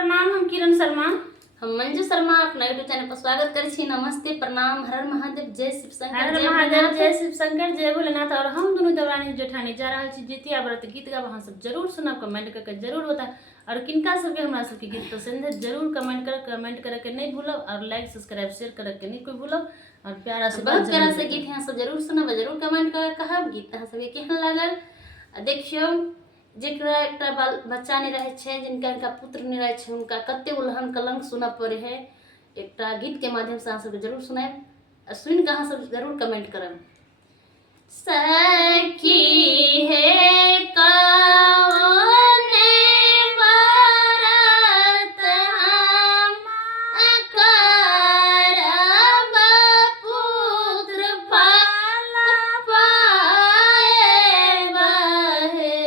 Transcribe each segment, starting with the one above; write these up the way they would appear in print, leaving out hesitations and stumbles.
प्रणाम। हम किरण शर्मा, हम मंजू शर्मा अपना यूट्यूब चैनल पर स्वागत करै छी। नमस्ते, प्रणाम, हर हर महादेव, जय शिव शंकर, हर महादेव, जय शिव शंकर, जय भोलेनाथ। और हम दोनों देवरानी जेठानी जा रहा छी जितिया व्रत गीत गाब। अहाँ सब जरूर सुनब, कमेंट करके जरूर बता। और किनका सबके हमरा सबके गीत पसंद है जरूर कमेंट करके नहीं भूलब। और लाइक सब्सक्राइब शेयर करके नहीं कोई भूलब। और प्यारा से बहुत प्यारा से गीत यहाँ सब जरूर सुनब, जरूर कमेंट करके कहब गीत अहाँ सबके केहन लागल। देखियो जेकरा एक बच्चा नहीं रहे छे, जिनका पुत्र नहीं रहे छे, उनका कते उल्हन कलंक सुना पड़े है। एक गीत के माध्यम से अहाँ सब जरूर सुनाए, सुन के अहाँ सब जरूर कमेंट करब। सखी है कौने बरत हम करब पुत्र फल पाएब हे।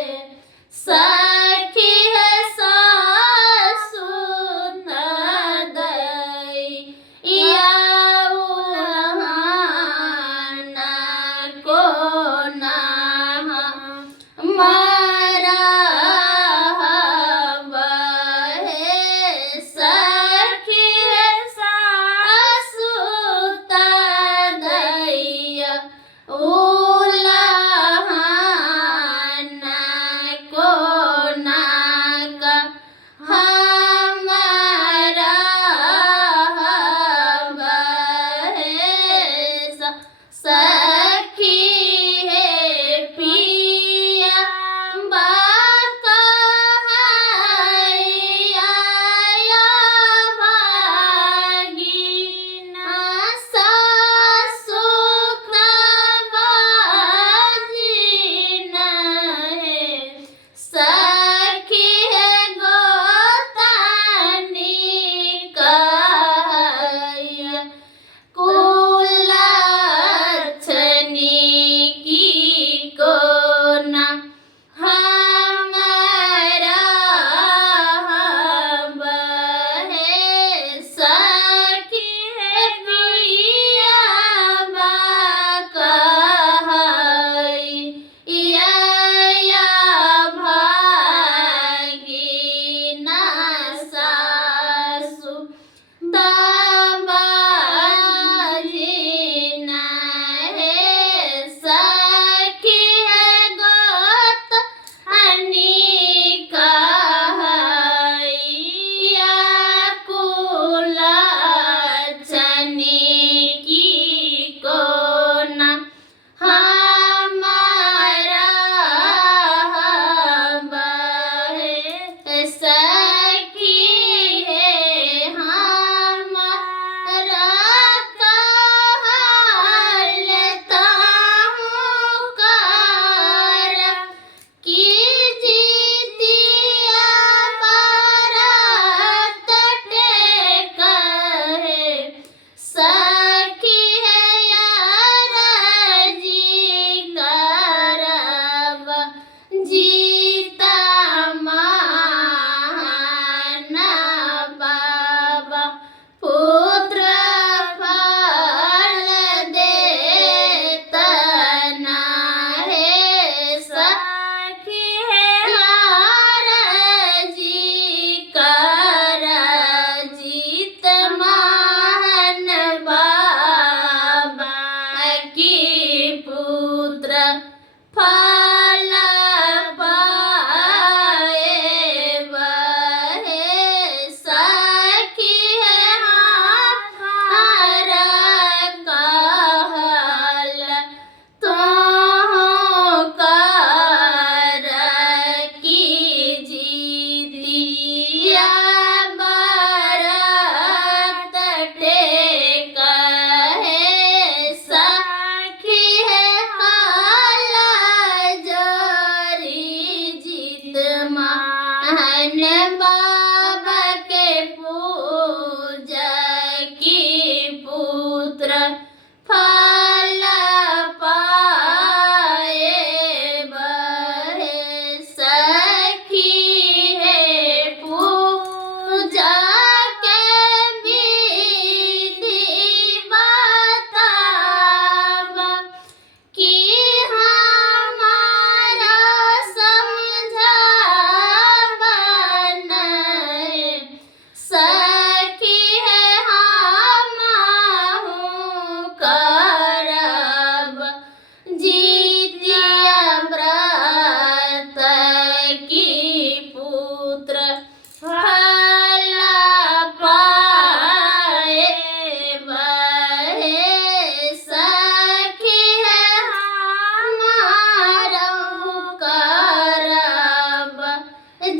सखी है सासु दैया उल्हन को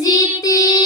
जितिया